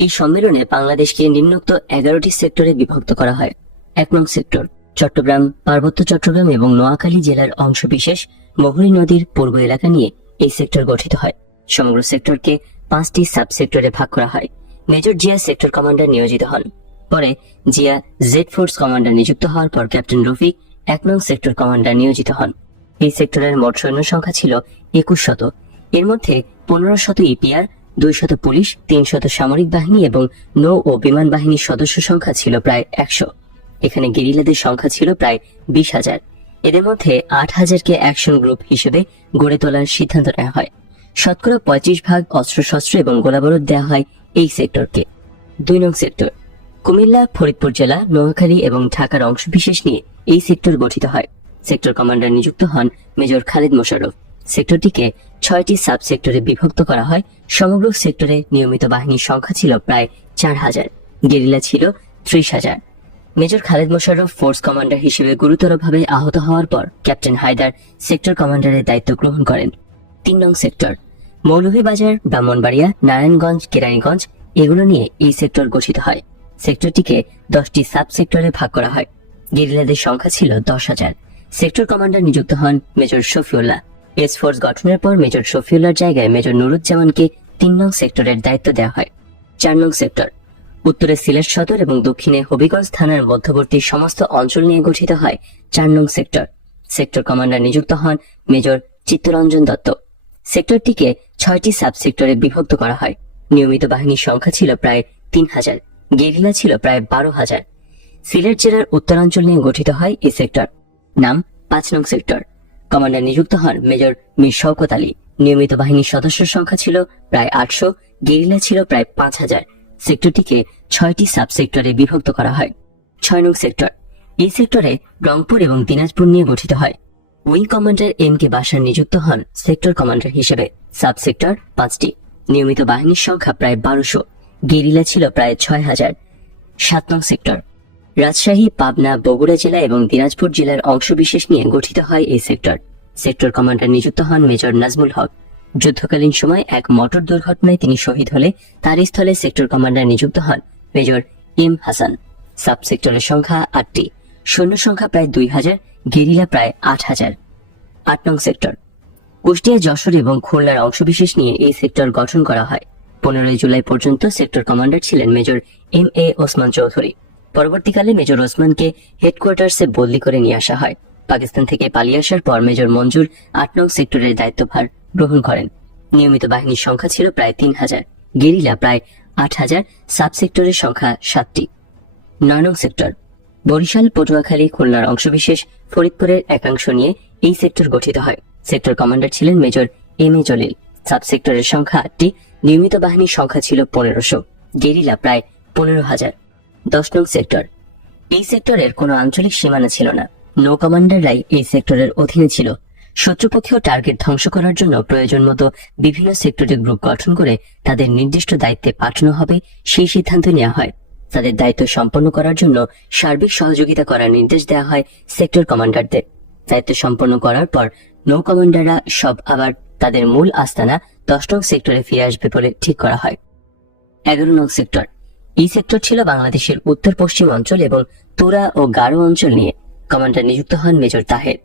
এই সম্মেলনে বাংলাদেশকে নিম্নোক্ত 11টি সেক্টরে বিভক্ত করা হয়। 1 নং সেক্টর চট্টগ্রাম, পার্বত্য চট্টগ্রাম এবং নোয়াখালী জেলার অংশবিশেষ মহুরী নদীর পূর্ব এলাকা নিয়ে এই সেক্টর গঠিত হয়। সমগ্র সেক্টরকে 5টি সাব সেক্টরে ভাগ করা হয়। মেজর জিয়া সেক্টর কমান্ডার নিয়োজিত হন। পরে জিয়া জেড ফোর্স কমান্ডার নিযুক্ত হওয়ার পর ক্যাপ্টেন রফিক 1 নং সেক্টর কমান্ডার নিয়োজিত হন। এই সেক্টরের মোট সৈন্য সংখ্যা ছিল 2100। এর মধ্যে 1500 ইপিআর, 200 পুলিশ, 300 সামরিক বাহিনী এবং নৌ ও বিমান বাহিনীর সদস্য সংখ্যা ছিল প্রায় 100। এখানে গেরিলাদের সংখ্যা ছিল প্রায় 20,000। এদের মধ্যে 8,000কে অ্যাকশন গ্রুপ হিসেবে গড়ে তোলার সিদ্ধান্ত নেওয়া হয়। শতকরা 25% অস্ত্রশস্ত্র এবং গোলাবারুদ দেওয়া হয় এই সেক্টরকে। 2 নং সেক্টর কুমিল্লা, ফরিদপুর জেলা, নোয়াখালী এবং ঢাকার অংশবিশেষ নিয়ে এই সেক্টর গঠিত হয়। সেক্টর কমান্ডার নিযুক্ত হন মেজর খালিদ মোশাররফ। সেক্টরটিকে 6টি সাব সেক্টরে বিভক্ত করা হয়। সমগ্র সেক্টরে নিয়মিত বাহিনীর সংখ্যা ছিল প্রায় 4,000, গেরিলা ছিল 30,000। Major Khalid Mosharraf force commander হিসেবে গুরুতরভাবে আহত হওয়ার পর ক্যাপ্টেন হায়দার সেক্টর কমান্ডারের দায়িত্ব গ্রহণ করেন। 3 নং সেক্টর মৌলভীবাজার, ব্রাহ্মণবাড়িয়া, নারায়ণগঞ্জ, কেরানীগঞ্জ এগুলো নিয়ে এই সেক্টর গঠিত হয়। সেক্টরটিকে 10টি সাব সেক্টরে ভাগ করা হয়। গেরিলাদের সংখ্যা ছিল 10,000। সেক্টর কমান্ডার নিযুক্ত হন মেজর শফিউল্লাহ। এস ফোর্স গঠনের পর মেজর শফিউল্লাহর জায়গায় মেজর নুরুজ্জামানকে 3 নং সেক্টরের দায়িত্ব দেওয়া হয়। 4 নং সেক্টর উত্তরে সিলেট সদর এবং দক্ষিণে হবিগঞ্জ থানার মধ্যবর্তী সমস্ত অঞ্চল নিয়ে গঠিত হয় 4 নং সেক্টর। সেক্টর কমান্ডার নিযুক্ত হন মেজর চিত্তরঞ্জন দত্ত। সেক্টরটিকে 6টি সাব সেক্টরে বিভক্ত করা হয়। নিয়মিত বাহিনীর সংখ্যা ছিল প্রায় 3,000, গেরিলা ছিল প্রায় 12,000। সিলেট জেলার উত্তরাঞ্চল নিয়ে গঠিত হয় এই সেক্টর। নাম 5 নং সেক্টর। কমান্ডার নিযুক্ত হন মেজর মীর শওকত আলী। নিয়মিত বাহিনীর সদস্য সংখ্যা ছিল প্রায় 800, গেরিলা ছিল প্রায় 5,000। সেক্টরটিকে 6টি সাব সেক্টরে বিভক্ত করা হয়। 6 নং সেক্টর এই সেক্টরে রংপুর এবং দিনাজপুর নিয়ে গঠিত হয়। Wing commander M K Bashar নিযুক্ত হন সেক্টর কমান্ডার হিসেবে। সাব সেক্টর 5টি, নিয়মিত বাহিনীর সংখ্যা প্রায় 1200, গেরিলা ছিল প্রায় 6,000। 7 নং সেক্টর রাজশাহী, পাবনা, বগুড়া জেলা এবং দিনাজপুর জেলার অংশবিশেষ নিয়ে গঠিত হয় এই সেক্টর। সেক্টর কমান্ডার নিযুক্ত হন মেজর নাজমুল হক। যুদ্ধকালীন সময় এক মোটর দুর্ঘটনায় তিনি শহীদ হলে তার স্থলে সেক্টর কমান্ডার নিযুক্ত হন মেজর এম হাসান। সাব সেক্টরের সংখ্যা 8টি, সৈন্য সংখ্যা প্রায় 2,000, গেরিলা প্রায় 8,000। 8 নং সেক্টর কুষ্টিয়া, যশোর এবং খুলনার অংশবিশেষ নিয়ে এই সেক্টর গঠন করা হয়। 15 জুলাই পর্যন্ত সেক্টর কমান্ডার ছিলেন major M A Osman Chowdhury. পরবর্তীকালে মেজর ওসমানকে হেডকোয়ার্টার্সে বদলি করে নিয়ে আসা হয়। পাকিস্তান থেকে পালিয়ে আসার পর মেজর মঞ্জুর 8 নং সেক্টরের দায়িত্বভার গ্রহণ করেন। নিয়মিত বাহিনীর সংখ্যা ছিল প্রায় 3,000, গেরিলা প্রায় 8,000। সাব সেক্টরের সংখ্যা 7টি। 9 নং সেক্টর বরিশাল, পটুয়াখালী, খুলনার অংশবিশেষ, ফরিদপুরের একাংশ নিয়ে এই সেক্টর গঠিত হয়। সেক্টর কমান্ডার ছিলেন major M A Jalil. Sub সেক্টরের সংখ্যা 8টি, নিয়মিত বাহিনীর সংখ্যা ছিল 1500, গেরিলা প্রায় 15,000। 10 নং সেক্টর এই সেক্টরের কোনো আঞ্চলিক সীমানা ছিল না। নৌ কমান্ডাররাই এই সেক্টরের অধীনে ছিল। শত্রুপক্ষীয় টার্গেট ধ্বংস করার জন্য প্রয়োজন মতো বিভিন্ন সেক্টরে গ্রুপ গঠন করে তাদের নির্দিষ্ট দায়িত্বে পাঠানো হবে সেই সিদ্ধান্ত নেওয়া হয়। তাদের দায়িত্ব সম্পন্ন করার জন্য সার্বিক সহযোগিতা করার নির্দেশ দেওয়া হয় সেক্টর কমান্ডারদের। দায়িত্ব সম্পন্ন করার পর নৌ কমান্ডাররা সব আবার তাদের মূল আস্তানা 10 নং সেক্টরে ফিরে আসবে বলে ঠিক করা হয়। 11 নং সেক্টর এই সেক্টর ছিল বাংলাদেশের উত্তর পশ্চিম অঞ্চল এবং তুরা ও গারো অঞ্চল নিয়ে। কমান্ডার নিযুক্ত হন মেজর তাহের।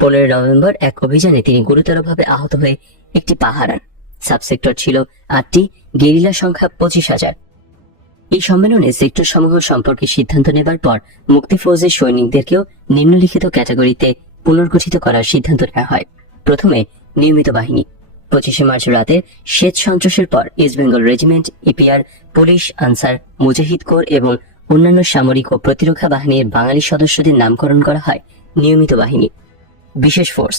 15 নভেম্বর এক অভিযানে তিনি গুরুতরভাবে আহত হয়ে একটি পা হারান। সাব সেক্টর ছিল 8টি, গেরিলা সংখ্যা 25,000। এই সম্মেলনে সেক্টর সমূহ সম্পর্কে সিদ্ধান্ত নেবার পর মুক্তি ফৌজের সৈনিকদেরকেও নিম্নলিখিত ক্যাটাগরিতে পুনর্গঠিত করার সিদ্ধান্ত নেওয়া হয়। প্রথমে নিয়মিত বাহিনী। 25 মার্চ রাতে শ্বেত সন্ত্রাসের পর east Bengal regiment, EPR, police, Ansar, Mujahid corps এবং অন্যান্য সামরিক ও প্রতিরক্ষা বাহিনীর বাঙালি সদস্যদের নামকরণ করা হয় নিয়মিত বাহিনী। বিশেষ ফোর্স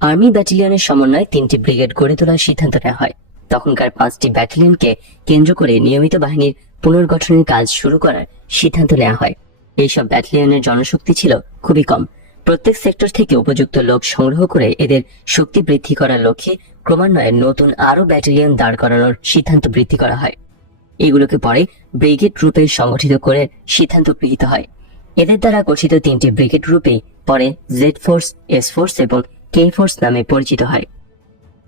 আর্মি ব্যাটালিয়নের সমন্বয়ে 3টি ব্রিগেড গড়ে তোলার সিদ্ধান্ত নেওয়া হয়। তখনকার 5টি ব্যাটালিয়নকে কেন্দ্র করে নিয়মিত বাহিনীর পুনর্গঠনের কাজ শুরু করার সিদ্ধান্ত নেওয়া হয়। এইসব ব্যাটালিয়নের জনশক্তি ছিল খুবই কম। প্রত্যেক সেক্টর থেকে উপযুক্ত লোক সংগ্রহ করে এদের শক্তি বৃদ্ধি করার লক্ষ্যে ক্রমান্বয়ে নতুন আরো ব্যাটালিয়ন দাঁড় করানোর সিদ্ধান্ত বৃদ্ধি করা হয়। এগুলোকে পরে ব্রিগেড রূপে সংগঠিত করে সিদ্ধান্ত গৃহীত হয়। এদের দ্বারা গঠিত 3টি ব্রিগেড রূপে পরে জেড ফোর্স, এস ফোর্স এবং কে ফোর্স নামে পরিচিত হয়।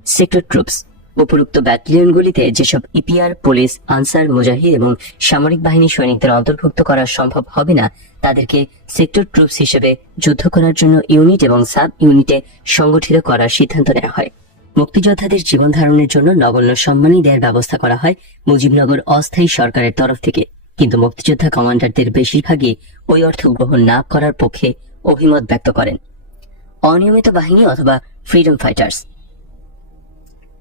সেক্টর ট্রুপস উপরোক্ত ব্যাটালিয়নগুলিতে যেসব ইপিআর, পুলিশ, আনসার, মুজাহিদ এবং সামরিক বাহিনী সৈনিকদের অন্তর্ভুক্ত করা সম্ভব হবে না, তাদেরকে সেক্টর ট্রুপস হিসেবে যুদ্ধ করার জন্য ইউনিট এবং সাব ইউনিটে সংগঠিত করার সিদ্ধান্ত নেওয়া হয়। মুক্তিযোদ্ধাদের জীবন ধারণের জন্য নগণ্য সম্মানী দেওয়ার ব্যবস্থা করা হয় মুজিবনগর অস্থায়ী সরকারের তরফ থেকে, কিন্তু মুক্তিযোদ্ধা কমান্ডারদের বেশিরভাগই ওই অর্থ গ্রহণ না করার পক্ষে অভিমত ব্যক্ত করেন। অনিয়মিত বাহিনী অথবা ফ্রিডম ফাইটার্স।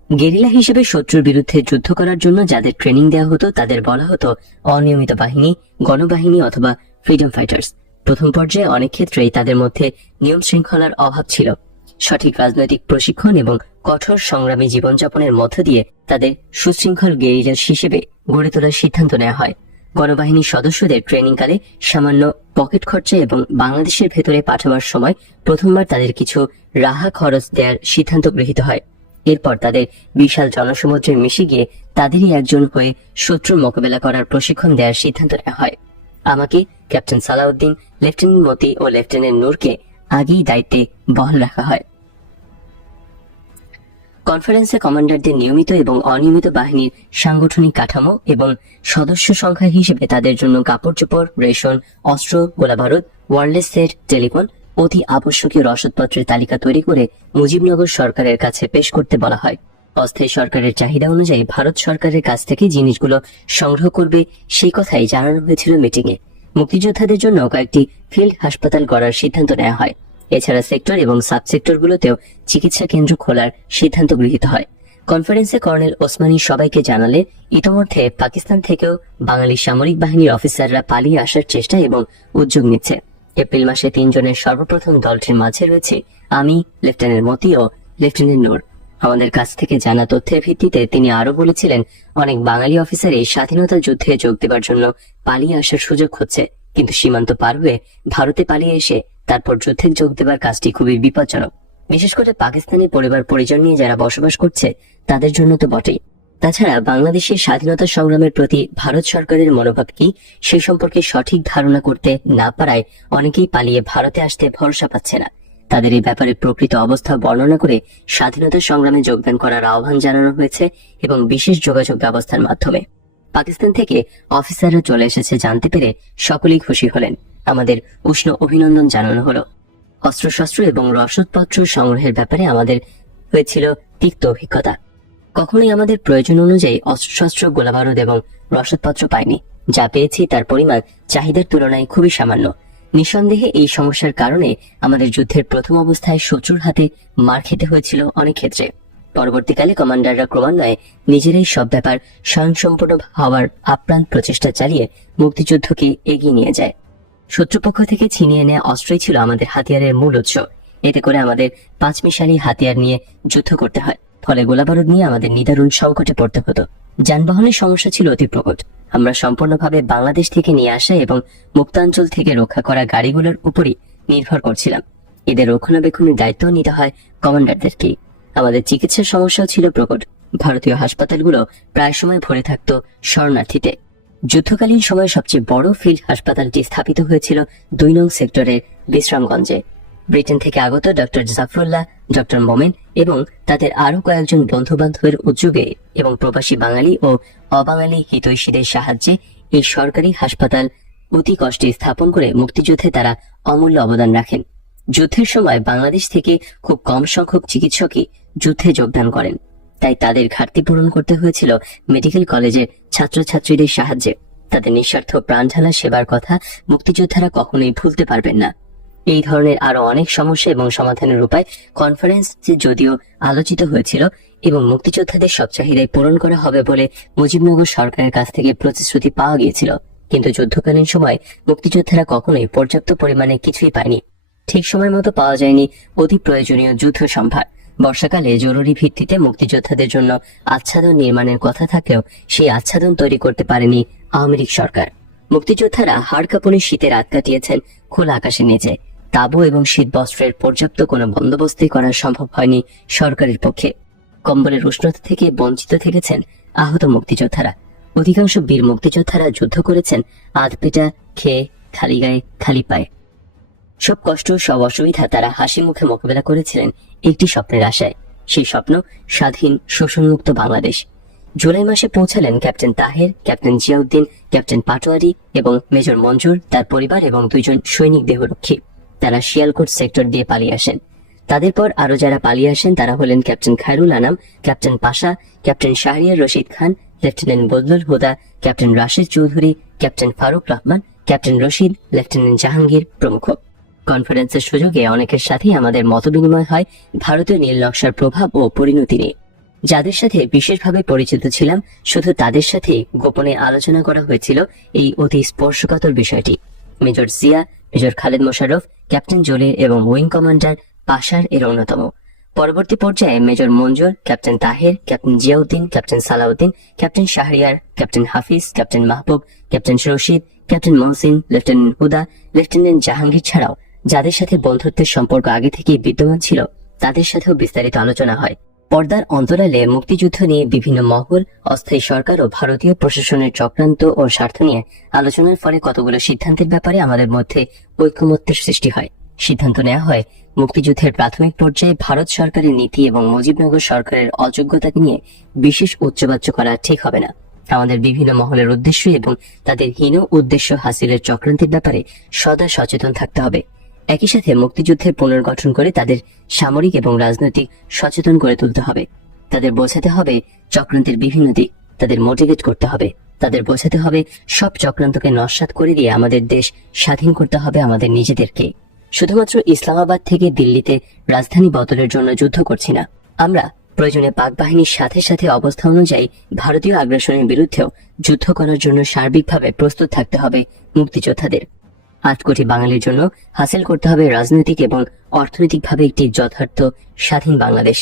গেরিলা হিসেবে শত্রুর বিরুদ্ধে যুদ্ধ করার জন্য যাদের ট্রেনিং দেওয়া হতো তাদের বলা হতো অনিয়মিত বাহিনী, গণবাহিনী অথবা ফ্রিডম ফাইটার্স। প্রথম পর্যায়ে অনেক ক্ষেত্রেই তাদের মধ্যে নিয়ম শৃঙ্খলার অভাব ছিল। সঠিক রাজনৈতিক প্রশিক্ষণ এবং কঠোর সংগ্রামী জীবনযাপনের মধ্য দিয়ে তাদের সুশৃঙ্খল গেরিলাস হিসেবে গড়ে তোলার সিদ্ধান্ত নেওয়া হয়। গণবাহিনীর সদস্যদের ট্রেনিংকালে সামান্য পকেট খরচা এবং বাংলাদেশের ভেতরে পাঠানোর সময় প্রথমবার তাদের কিছু রাহা খরচ দেওয়ার সিদ্ধান্ত গৃহীত হয়। এরপর তাদের বিশাল জনসমুদ্রে মিশে গিয়ে তাদেরই একজন হয়ে শত্রু মোকাবেলা করার প্রশিক্ষণ দেওয়ার সিদ্ধান্ত নেওয়া হয়। আমাকে, ক্যাপ্টেন সালাউদ্দিন, লেফটেন্যান্ট মতি ও লেফটেন্যান্ট নূরকে আগেই দায়িত্বে বহাল রাখা হয়। কনফারেন্সে কমান্ডারদের নিয়মিত এবং অনিয়মিত বাহিনীর সাংগঠনিক কাঠামো এবং সদস্য সংখ্যা হিসেবে তাদের জন্য কাপড় চোপড়, রেশন, অস্ত্র, গোলাবারুদ, ওয়্যারলেস সেট, টেলিফোন, অতি আবশ্যকীয় রসদপত্রের তালিকা তৈরি করে মুজিবনগর সরকারের কাছে পেশ করতে বলা হয়। অস্থায়ী সরকারের চাহিদা অনুযায়ী ভারত সরকারের কাছ থেকে জিনিসগুলো সংগ্রহ করবে সেই কথাই জানানো হয়েছিল মিটিংয়ে। মুক্তিযোদ্ধাদের জন্য কয়েকটি ফিল্ড হাসপাতাল গড়ার সিদ্ধান্ত নেওয়া হয়। এছাড়া সেক্টর এবং সাব সেক্টরগুলোতেও চিকিৎসা কেন্দ্র খোলার সিদ্ধান্ত গৃহীত হয়। কনফারেন্সে কর্নেল ওসমানী সবাইকে জানালে ইতোমধ্যে পাকিস্তান থেকেও বাঙালি সামরিক বাহিনীর অফিসাররা পালিয়ে আসার চেষ্টা এবং উদ্যোগ নিচ্ছে। এপ্রিল মাসে 3 জনের সর্বপ্রথম দলটির মাঝে রয়েছে আমি, লেফটেন্যান্ট মতি ও লেফটেন্যান্ট নূর। আমাদের কাছ থেকে জানা তথ্যের ভিত্তিতে তিনি আরো বলেছিলেন, অনেক বাঙালি অফিসারই স্বাধীনতা যুদ্ধে যোগ দেবার জন্য পালিয়ে আসার সুযোগ হচ্ছে, কিন্তু সীমান্ত পার হয়ে ভারতে পালিয়ে এসে তারপর যুদ্ধে যোগ দেবার কাজটি খুবই বিপজ্জনক। বিশেষ করে পাকিস্তানি পরিবার পরিজন নিয়ে যারা বসবাস করছে তাদের জন্য তো বটেই। তাছাড়া বাংলাদেশের স্বাধীনতা সংগ্রামের প্রতি ভারত সরকারের মনোভাব কি সে সম্পর্কে সঠিক ধারণা করতে না পারায় অনেকেই পালিয়ে ভারতে আসতে ভরসা পাচ্ছে না। তাদের এই ব্যাপারে প্রকৃত অবস্থা বর্ণনা করে স্বাধীনতা সংগ্রামে যোগদান করার আহ্বান জানানো হয়েছে এবং বিশেষ যোগাযোগ ব্যবস্থার মাধ্যমে। পাকিস্তান থেকে অফিসাররা চলে এসেছে জানতে পেরে সকলেই খুশি হলেন। আমাদের উষ্ণ অভিনন্দন জানানো হলো। অস্ত্রশস্ত্র এবং রসদপত্র সংগ্রহের ব্যাপারে আমাদের হয়েছিল তিক্ত অভিজ্ঞতা। কখনোই আমাদের প্রয়োজন অনুযায়ী অস্ত্রশস্ত্র, গোলাবারুদ এবং রসদপত্র পাইনি। যা পেয়েছি তার পরিমাণ চাহিদার তুলনায় খুবই সামান্য। নিঃসন্দেহে এই সমস্যার কারণে আমাদের যুদ্ধের প্রথম অবস্থায় শত্রুর হাতে মার খেতে হয়েছিল অনেক ক্ষেত্রে। পরবর্তীকালে কমান্ডাররা ক্রমান্বয়ে নিজেরাই সব ব্যাপার স্বয়ংসম্পূর্ণ হওয়ার আপ্রাণ প্রচেষ্টা চালিয়ে মুক্তিযুদ্ধকে এগিয়ে নিয়ে যায়। শত্রুপক্ষ থেকে ছিনিয়ে নেওয়া অস্ত্রই ছিল আমাদের হাতিয়ারের মূল উৎস। এতে করে আমাদের 5 মিশালি হাতিয়ার নিয়ে যুদ্ধ করতে হয়, ফলে গোলাবারুদ নিয়ে আমাদের নিদারুণ সংকটে পড়তে হতো। যানবাহনের সমস্যা ছিল অতি প্রকট। আমরা সম্পূর্ণভাবে বাংলাদেশ থেকে নিয়ে আসা এবং মুক্তাঞ্চল থেকে রক্ষা করা গাড়িগুলোর উপরই নির্ভর করছিলাম। এদের রক্ষণাবেক্ষণের দায়িত্ব নিতে হয় কমান্ডারদেরকেই। আমাদের চিকিৎসার সমস্যাও ছিল প্রকট। ভারতীয় হাসপাতালগুলো প্রায় সময় ভরে থাকত শরণার্থীতে। যুদ্ধকালীন সময়ে সবচেয়ে বড় ফিল্ড হাসপাতালটি স্থাপিত হয়েছিল 2 নং সেক্টরের বিশ্রামগঞ্জে। ব্রিটেন থেকে আগত ডক্টর জাফরুল্লাহ, ডক্টর মোমেন এবং তাদের আরো কয়েকজন বন্ধু বান্ধবের উদ্যোগে এবং প্রবাসী বাঙালি ও অবাঙালি হিতৈষীদের সাহায্যে এই সরকারি হাসপাতাল অতি কষ্টে স্থাপন করে মুক্তিযুদ্ধে তারা অমূল্য অবদান রাখেন। যুদ্ধের সময় বাংলাদেশ থেকে খুব কম সংখ্যক চিকিৎসকই যুদ্ধে যোগদান করেন, তাই তাদের ঘাটতি পূরণ করতে হয়েছিল মেডিকেল কলেজের ছাত্রছাত্রীদের সাহায্যে। তাদের নিঃস্বার্থ প্রাণঢালা সেবার কথা মুক্তিযোদ্ধারা কখনোই ভুলতে পারবেন না। এই ধরনের আরো অনেক সমস্যা এবং সমাধানের উপায় কনফারেন্সে যদিও আলোচিত হয়েছিল এবং মুক্তিযোদ্ধাদের সব চাহিদাই পূরণ করা হবে বলে মুজিবনগর সরকারের কাছ থেকে প্রতিশ্রুতি পাওয়া গিয়েছিল, কিন্তু যুদ্ধকালীন সময় মুক্তিযোদ্ধারা কখনোই পর্যাপ্ত পরিমাণে কিছুই পায়নি। ঠিক সময় মতো পাওয়া যায়নি অতি প্রয়োজনীয় যুদ্ধ সম্ভার। বর্ষাকালে জরুরি ভিত্তিতে মুক্তিযোদ্ধাদের জন্য আচ্ছাদন নির্মাণের কথা থাকলেও সেই আচ্ছাদন তৈরি করতে পারেনি আওয়ামী লীগ সরকার। মুক্তিযোদ্ধারা হাড় কাঁপুনি শীতে রাত কাটিয়েছেন খোলা আকাশের নিচে। তাঁবু এবং শীত বস্ত্রের পর্যাপ্ত কোনো বন্দোবস্তই করা সম্ভব হয়নি সরকারের পক্ষে। কম্বলের উষ্ণতা থেকে বঞ্চিত থেকেছেন আহত মুক্তিযোদ্ধারা। অধিকাংশ বীর মুক্তিযোদ্ধারা যুদ্ধ করেছেন আধপেটা খেয়ে, খালি গায়ে, খালি পায়ে। সব কষ্ট, সব অসুবিধা তারা হাসি মুখে মোকাবেলা করেছিলেন একটি স্বপ্নের আশায়। সেই স্বপ্ন স্বাধীন শোষণমুক্ত বাংলাদেশ। জুলাই মাসে পৌঁছালেন captain Taher, captain Ziauddin, captain Patwari এবং মেজর মঞ্জুর, তার পরিবার এবং 2জন সৈনিক দেহরক্ষী। তারা শিয়ালকোট সেক্টর দিয়ে পালিয়ে আসেন। তাদের পর আরো যারা পালিয়ে আসেন তারা হলেন captain Khairul Anam, captain Pasha, captain Shahriar Rashid Khan, lieutenant Badlul Huda, captain Rashed Chowdhury, captain Faruk Rahman, captain Rashid, lieutenant Jahangir প্রমুখ। কনফারেন্সের সুযোগে অনেকের সাথেই আমাদের মতবিনিময় হয় ভারতীয় নীল নকশার প্রভাব ও পরিণতি নিয়ে। যাদের সাথে বিশেষভাবে পরিচিত ছিলাম শুধু তাদের সাথে গোপনে আলোচনা করা হয়েছিল এই অতি স্পর্শকাতর বিষয়টি। Major Zia, major Khaled Mosharraf, captain Jalil এবং উইং কমান্ডার পাশার এর অন্যতম। পরবর্তী পর্যায়ে major Manzur, captain Taher, captain Ziauddin, captain Salauddin, captain Shahriar, captain Hafiz, captain Mahbub, captain Rashid, captain Mohsin, lieutenant Huda, lieutenant Jahangir ছাড়াও যাদের সাথে বন্ধুত্বের সম্পর্ক আগে থেকেই বিদ্যমান ছিল তাদের সাথেও বিস্তারিত আলোচনা হয়। পর্দার অন্তরালে মুক্তিযুদ্ধ নিয়ে বিভিন্ন মহল, অস্থায়ী সরকার ও ভারতীয় প্রশাসনের চক্রান্ত ও স্বার্থ নিয়ে আলোচনার ফলে কতগুলো সিদ্ধান্তের ব্যাপারে আমাদের মধ্যে ঐকমত্যের সৃষ্টি হয়। সিদ্ধান্ত নেওয়া হয় মুক্তিযুদ্ধের প্রাথমিক পর্যায়ে ভারত সরকারের নীতি এবং মুজিবনগর সরকারের অযোগ্যতাকে নিয়ে বিশেষ উচ্চবাচ্য করা ঠিক হবে না। আমাদের বিভিন্ন মহলের উদ্দেশ্য এবং তাদের হীন উদ্দেশ্য হাসিলের চক্রান্তের ব্যাপারে সদা সচেতন থাকতে হবে। একই সাথে মুক্তিযুদ্ধের পুনর্গঠন করে তাদের সামরিক এবং রাজনৈতিক সচেতন করে তুলতে হবে। তাদের বোঝাতে হবে চক্রান্তের বিভিন্ন দিক, তাদের মোটিভেট করতে হবে, তাদের বোঝাতে হবে সব চক্রান্তকে নস্যাৎ করে দিয়ে আমাদের দেশ স্বাধীন করতে হবে আমাদের নিজেদেরকে। শুধুমাত্র ইসলামাবাদ থেকে দিল্লিতে রাজধানী বদলের জন্য যুদ্ধ করছি না। আমরা প্রয়োজনে পাক বাহিনীর সাথে সাথে অবস্থা অনুযায়ী ভারতীয় আগ্রাসনের বিরুদ্ধেও যুদ্ধ করার জন্য সার্বিকভাবে প্রস্তুত থাকতে হবে মুক্তিযোদ্ধাদের। 8 কোটি বাঙালির জন্য হাসিল করতে হবে রাজনৈতিক এবং অর্থনৈতিকভাবে একটি যথার্থ স্বাধীন বাংলাদেশ।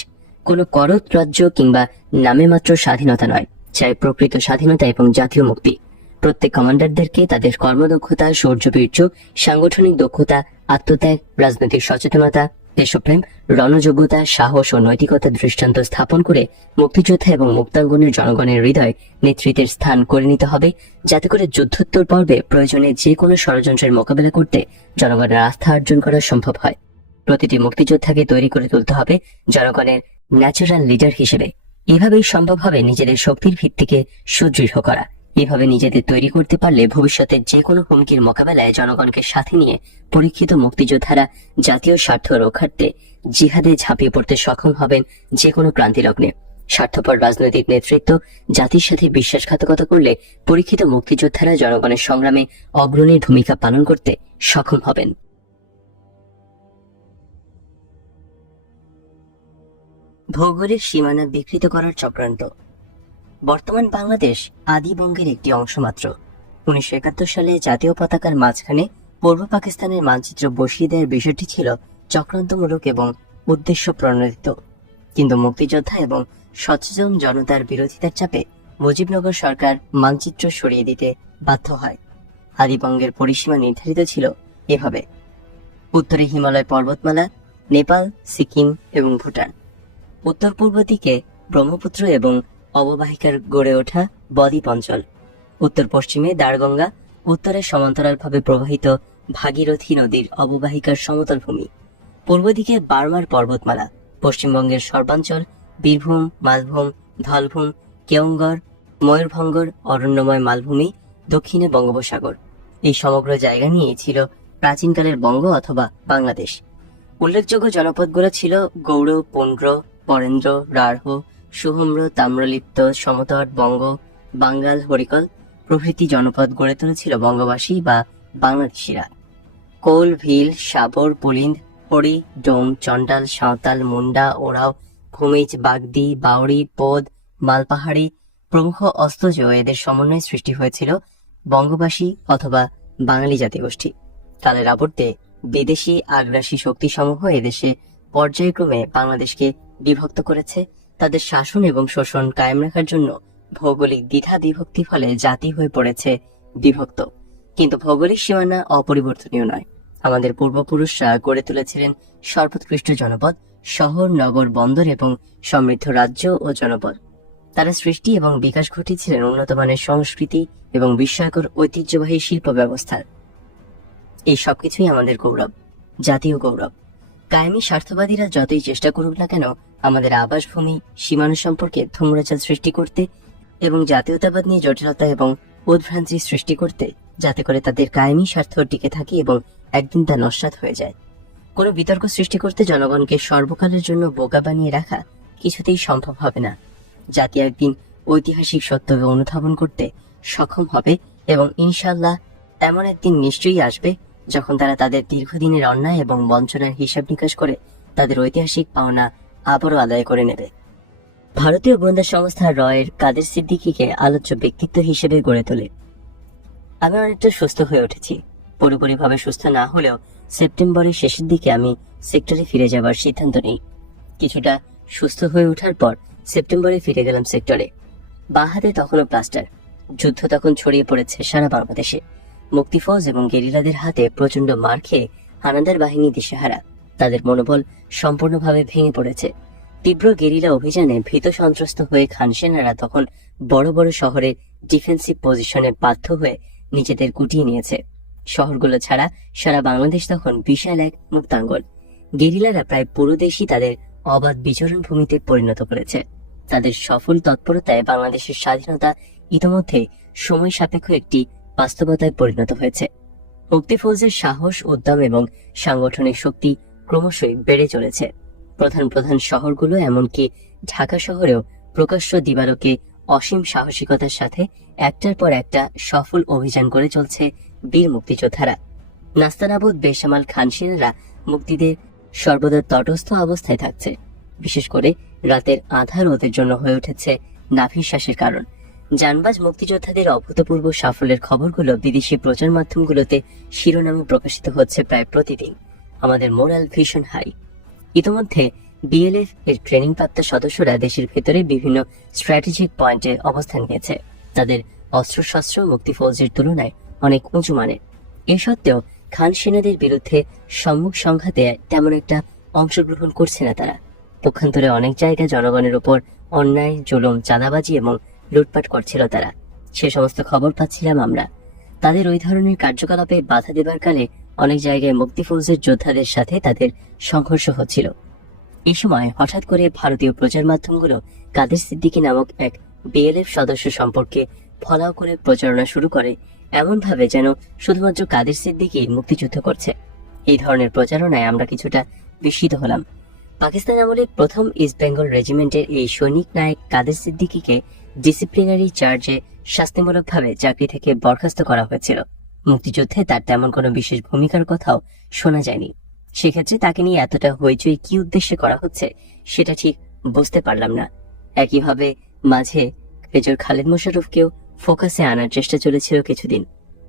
কোনো করত রাজ্য কিংবা নামে মাত্র স্বাধীনতা নয়, চাই প্রকৃত স্বাধীনতা এবং জাতীয় মুক্তি। প্রত্যেক কমান্ডারদেরকে তাদের কর্মদক্ষতা, শৌর্যবীর্য, সাংগঠনিক দক্ষতা, আত্মত্যাগ, রাজনৈতিক সচেতনতা, দেশপ্রেম, রণযোগ্যতা, সাহস ও নৈতিকতার দৃষ্টান্ত স্থাপন করে মুক্তিযোদ্ধা এবং মুক্তাঙ্গনের জনগণের হৃদয় নেতৃত্বের স্থান করে নিতে হবে, যাতে করে যুদ্ধোত্তর পর্বে প্রয়োজনে যে কোনো ষড়যন্ত্রের মোকাবেলা করতে জনগণের আস্থা অর্জন করা সম্ভব হয়। প্রতিটি মুক্তিযোদ্ধাকে তৈরি করে তুলতে হবে জনগণের ন্যাচারাল লিডার হিসেবে। এভাবেই সম্ভব হবে নিজেদের শক্তির ভিত্তিকে সুদৃঢ় করা। এভাবে নিজেদের তৈরি করতে পারলে ভবিষ্যতে যে কোনো হুমকির মোকাবেলায় জনগণকে সাথে নিয়ে পরীক্ষিত মুক্তিযোদ্ধারা জাতীয় স্বার্থ রক্ষার্থে জিহাদে ঝাঁপিয়ে পড়তে সক্ষম হবেন যে কোনো ক্রান্তিলগ্নে। স্বার্থপর রাজনৈতিক নেতৃত্ব জাতির সাথে বিশ্বাসঘাতকতা করলে পরীক্ষিত মুক্তিযোদ্ধারা জনগণের সংগ্রামে অগ্রণী ভূমিকা পালন করতে সক্ষম হবেন। ভৌগোলিক সীমানা বিকৃত করার চক্রান্ত। বর্তমান বাংলাদেশ আদিবঙ্গের একটি অংশ মাত্র। 1971 সালে জাতীয় পতাকার মাঝখানে পূর্ব পাকিস্তানের মানচিত্র বসিয়ে দেওয়ার বিষয়টি ছিল চক্রান্তমূলক এবং উদ্দেশ্য প্রণোদিত। কিন্তু মুক্তিযোদ্ধা এবং সচেতন জনতার বিরোধিতার চাপে মুজিবনগর সরকার মানচিত্র সরিয়ে দিতে বাধ্য হয়। আদিবঙ্গের পরিসীমা নির্ধারিত ছিল এভাবে: উত্তরে হিমালয় পর্বতমালা, নেপাল, সিকিম এবং ভুটান। উত্তর পূর্ব দিকে ব্রহ্মপুত্র এবং অববাহিকার গড়ে ওঠা বদ্বীপ অঞ্চল। উত্তর পশ্চিমে দ্বারগঙ্গা, উত্তরে সমান্তরালভাবে প্রবাহিত ভাগীরথী নদীর অববাহিকার সমতল ভূমি। পূর্ব দিকে বার্মার পর্বতমালা, পশ্চিমবঙ্গের সর্বাঞ্চল, বীরভূম, মালভূম, ধলভূম, কেওঙ্গর, ময়ূরভঙ্গর অরণ্যময় মালভূমি, দক্ষিণে বঙ্গোপসাগর। এই সমগ্র জায়গা নিয়ে ছিল প্রাচীনকালের বঙ্গ অথবা বাংলাদেশ। উল্লেখযোগ্য জনপদগুলো ছিল গৌড়, পুন্ড্র, পরেন্দ্র, রাঢ়, সুহম্র, তাম্রলিপ্ত, সমতট, বঙ্গ, বাঙ্গাল, হরিকল প্রভৃতি জনপদ গড়ে তুলেছিল বঙ্গবাসী বা বাংলাদেশিরা। কোল, ভিল, সাবর, পুলিন্দ, হরি, ডোম, চন্ডাল, সাঁওতাল, মুন্ডা, ওরাও, ভূমিজ, বাগদি, বাউরি, পোদ, মালপাহাড়ি প্রমুখ অস্ত্রজ এদের সমন্বয়ে সৃষ্টি হয়েছিল বঙ্গবাসী অথবা বাঙালি জাতিগোষ্ঠী। কালের আবর্তে বিদেশি আগ্রাসী শক্তিসমূহ এদেশে পর্যায়ক্রমে বাংলাদেশকে বিভক্ত করেছে। তাদের শাসন এবং শোষণ কায়েম রাখার জন্য ভৌগোলিক দ্বিধা বিভক্তি ফলে জাতি হয়ে পড়েছে বিভক্ত। কিন্তু ভৌগোলিক সীমানা অপরিবর্তনীয় নয়। আমাদের পূর্বপুরুষরা গড়ে তুলেছিলেন সর্বোৎকৃষ্ট জনপদ, শহর, নগর, বন্দর এবং সমৃদ্ধ রাজ্য ও জনপদ। তারা সৃষ্টি এবং বিকাশ ঘটিয়েছিলেন উন্নত মানের সংস্কৃতি এবং বিস্ময়কর ঐতিহ্যবাহী শিল্প ব্যবস্থার। এই সবকিছুই আমাদের গৌরব, জাতীয় গৌরব। কায়েমি স্বার্থবাদীরা যতই চেষ্টা করুক না কেন আমাদের আবাসভূমি সীমানা সম্পর্কে ধূম্রজাল সৃষ্টি করতে এবং জাতীয়তাবাদ নিয়ে জটিলতা এবং উদ্ভ্রান্তি সৃষ্টি করতে, যাতে করে তাদের কায়েমি স্বার্থ টিকে থাকে এবং একদিন তা নস্যাৎ হয়ে যায়। কোনো বিতর্ক সৃষ্টি করতে জনগণকে সর্বকালের জন্য বোকা বানিয়ে রাখা কিছুতেই সম্ভব হবে না। জাতি একদিন ঐতিহাসিক সত্যকে অনুধাবন করতে সক্ষম হবে এবং ইনশাআল্লাহ এমন একদিন নিশ্চয়ই আসবে যখন তারা তাদের দীর্ঘদিনের অন্যায় এবং বঞ্চনার হিসাব নিকাশ করে তাদের ঐতিহাসিক পাওনা আবারও আদায় করে নেবে। ভারতীয় গোয়েন্দা সংস্থা রয়ের কাদের সিদ্দিকীকে আলোচ্য ব্যক্তিত্ব হিসেবে গড়ে তোলে। আমি অনেকটা সুস্থ হয়ে উঠেছি। পুরোপুরিভাবে সুস্থ না হলেও সেপ্টেম্বরের শেষের দিকে আমি সেক্টরে ফিরে যাবার সিদ্ধান্ত নিই। কিছুটা সুস্থ হয়ে ওঠার পর সেপ্টেম্বরে ফিরে গেলাম সেক্টরে। বাঁ হাতে তখনও প্লাস্টার। যুদ্ধ তখন ছড়িয়ে পড়েছে সারা বাংলাদেশে। মুক্তিফৌজ এবং গেরিলাদের হাতে প্রচন্ড মার খেয়ে হানাদার বাহিনী দিশেহারা। তাদের মনোবল সম্পূর্ণভাবে ভেঙে পড়েছে। তীব্র গেরিলা অভিযানে ভীত সন্ত্রস্ত হয়ে খান সেনারা তখন বড় বড় শহরে ডিফেন্সিভ পজিশনে বাধ্য হয়ে নিজেদের গুটিয়ে নিয়েছে। শহরগুলো ছাড়া সারা বাংলাদেশ তখন বিশাল এক মুক্তাঙ্গন। গেরিলারা প্রায় পুরো দেশই তাদের অবাধ বিচরণ ভূমিতে পরিণত করেছে। তাদের সফল তৎপরতায় বাংলাদেশের স্বাধীনতা ইতোমধ্যে সময় সাপেক্ষ একটি বাস্তবতায় পরিণত হয়েছে। মুক্তিফৌজের সাহস, উদ্যম এবং সাংগঠনিক শক্তি ক্রমশই বেড়ে চলেছে। প্রধান প্রধান শহরগুলো, এমনকি ঢাকা শহরেও প্রকাশ্য দিবালোকে অসীম সাহসিকতার সাথে একটার পর একটা সফল অভিযান করে চলছে বীর মুক্তিযোদ্ধারা। নাস্তানাবুদ বেসামাল খান সেনারা মুক্তিদের সর্বদা তটস্থ অবস্থায় থাকছে। বিশেষ করে রাতের আঁধার ওদের জন্য হয়ে উঠেছে নাভিশ্বাসের কারণ। জানবাজ মুক্তিযোদ্ধাদের অভূতপূর্ব সাফল্যের খবরগুলো বিদেশি প্রচার মাধ্যমগুলোতে শিরোনামে প্রকাশিত হচ্ছে প্রায় প্রতিদিন। আমাদের মোরাল ভীষণ হাই। ইতিমধ্যে বিএলএফ এর ট্রেনিং প্রাপ্ত সদস্যরা দেশের ভেতরে বিভিন্ন স্ট্র্যাটেজিক পয়েন্টে অবস্থান নিয়েছে। তাদের অস্ত্রশস্ত্র মুক্তিফৌজের তুলনায় অনেক উঁচু মানের। এ সত্ত্বেও খান সেনাদের বিরুদ্ধে সম্মুখ সংঘাতে তেমন একটা অংশগ্রহণ করছে না তারা। পক্ষান্তরে অনেক জায়গায় জনগণের উপর অন্যায়, জুলুম, চাঁদাবাজি এবং লুটপাট করছিল তারা। সে সমস্ত খবর পাচ্ছিলাম আমরা। তাদের ওই ধরনের কার্যকলাপে বাধা দেবার কালে অনেক জায়গায় মুক্তিফৌজের যোদ্ধাদের সাথে তাদের সংঘর্ষ হচ্ছিল। এই সময় হঠাৎ করে ভারতীয় প্রচার মাধ্যমগুলো কাদের সিদ্দিকী নামক এক বিএলএফ সদস্য সম্পর্কে ফলাও করে প্রচারণা শুরু করে, এমন ভাবে যেন শুধুমাত্র কাদের সিদ্দিকী মুক্তিযুদ্ধ করছে। এই ধরনের প্রচারণায় আমরা কিছুটা বিস্মিত হলাম। পাকিস্তান আমলে প্রথম ইস্ট বেঙ্গল রেজিমেন্টের এই সৈনিক নায়ক কাদের সিদ্দিকীকে ডিসিপ্লিনারি চার্জে শাস্তিমূলকভাবে চাকরি থেকে বরখাস্ত করা হয়েছিল। মুক্তিযুদ্ধে তার তেমন কোনো বিশেষ ভূমিকার কথাও শোনা যায়নি। সেক্ষেত্রে তাকে নিয়ে এতটা হইচই কি উদ্দেশ্যে করা হচ্ছে সেটা ঠিক বুঝতে পারলাম না। একইভাবে মাঝে মেজর খালেদ মোশাররফকেও ফোকাসে আনার চেষ্টা চলেছিল কিছুদিন।